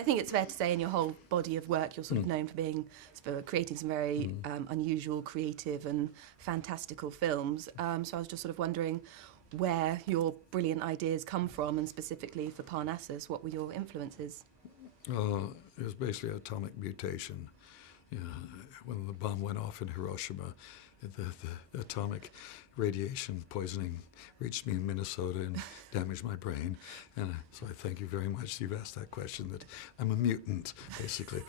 I think it's fair to say in your whole body of work you're sort of known for creating some very unusual, creative and fantastical films. So I was just sort of wondering where your brilliant ideas come from, and specifically for Parnassus, what were your influences? It was basically atomic mutation. When the bomb went off in Hiroshima, the atomic radiation poisoning reached me in Minnesota and damaged my brain. And so I thank you very much. You've asked that question, that I'm a mutant, basically.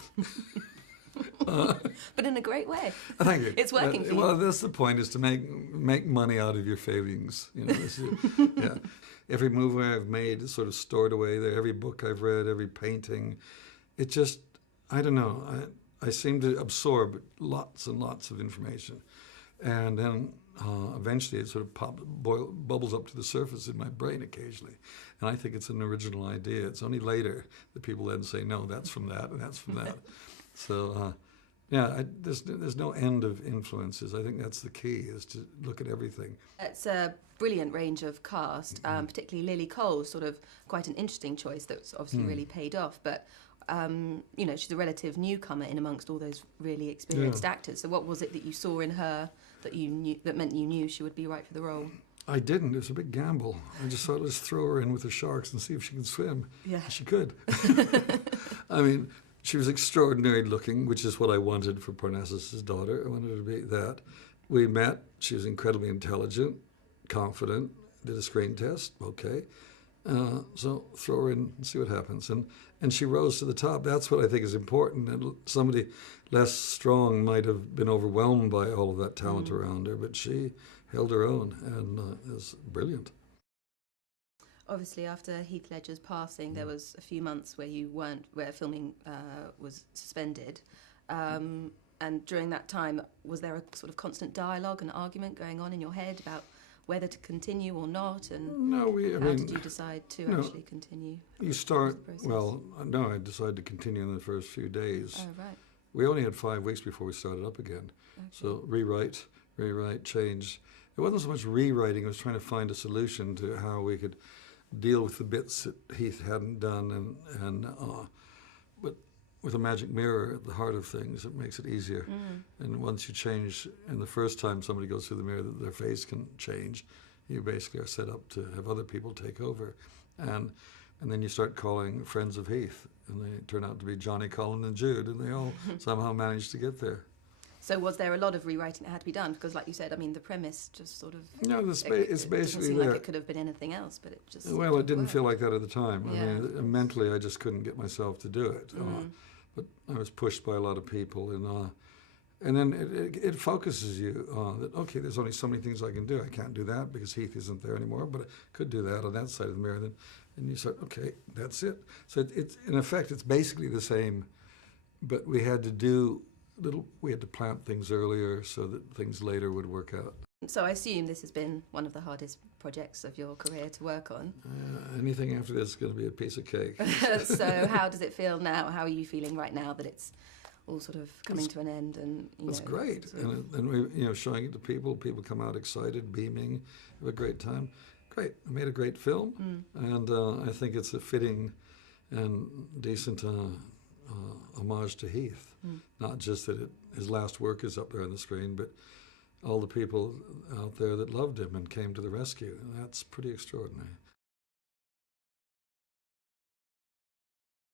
But in a great way. Thank you. It's working for you. Well, that's the point, is to make money out of your failings. Yeah. Every movie I've made is sort of stored away there. Every book I've read, every painting. It just, I don't know. I seem to absorb lots and lots of information. And then eventually it sort of bubbles up to the surface in my brain occasionally. And I think it's an original idea. It's only later that people then say, no, that's from that and that's from that. So, there's no end of influences. I think that's the key, is to look at everything. It's a brilliant range of cast, particularly Lily Cole, sort of quite an interesting choice that's obviously really paid off. But she's a relative newcomer in amongst all those really experienced actors. So what was it that you saw in her that meant you knew she would be right for the role? I didn't. It was a big gamble. I just thought, let's throw her in with the sharks and see if she can swim. Yeah. She could. I mean, she was extraordinary looking, which is what I wanted for Parnassus's daughter. I wanted her to be that. We met. She was incredibly intelligent, confident, did a screen test. Okay. So throw her in and see what happens. And she rose to the top. That's what I think is important. And somebody less strong might have been overwhelmed by all of that talent around her, but she held her own and is brilliant. Obviously, after Heath Ledger's passing, there was a few months where filming was suspended. And during that time, was there a sort of constant dialogue and argument going on in your head about whether to continue or not? And how did you decide to actually continue? I decided to continue in the first few days. Oh, right. We only had 5 weeks before we started up again. Okay. So rewrite, change. It wasn't so much rewriting, it was trying to find a solution to how we could deal with the bits that Heath hadn't done, but with a magic mirror at the heart of things, it makes it easier. And once you change, and the first time somebody goes through the mirror, that their face can change, you basically are set up to have other people take over. And then you start calling friends of Heath, and they turn out to be Johnny, Colin, and Jude, and they all somehow managed to get there. So was there a lot of rewriting that had to be done? Because like you said, I mean, the premise just sort of... No, it's basically... It doesn't seem like it could have been anything else, but it just... Well, it didn't feel like that at the time. Yeah. I mean, mentally, I just couldn't get myself to do it. But I was pushed by a lot of people, and then it focuses you that, okay, there's only so many things I can do. I can't do that because Heath isn't there anymore, but I could do that on that side of the mirror. And you start, okay, that's it. So it's in effect, it's basically the same, but we had to plant things earlier so that things later would work out. So I assume this has been one of the hardest projects of your career to work on. Anything after this is going to be a piece of cake. So how does it feel now? How are you feeling right now that it's all sort of coming to an end? And it's great, and we, showing it to people. People come out excited, beaming, have a great time. Great, I made a great film, and I think it's a fitting and decent homage to Heath. Not just that his last work is up there on the screen, but all the people out there that loved him and came to the rescue. That's pretty extraordinary.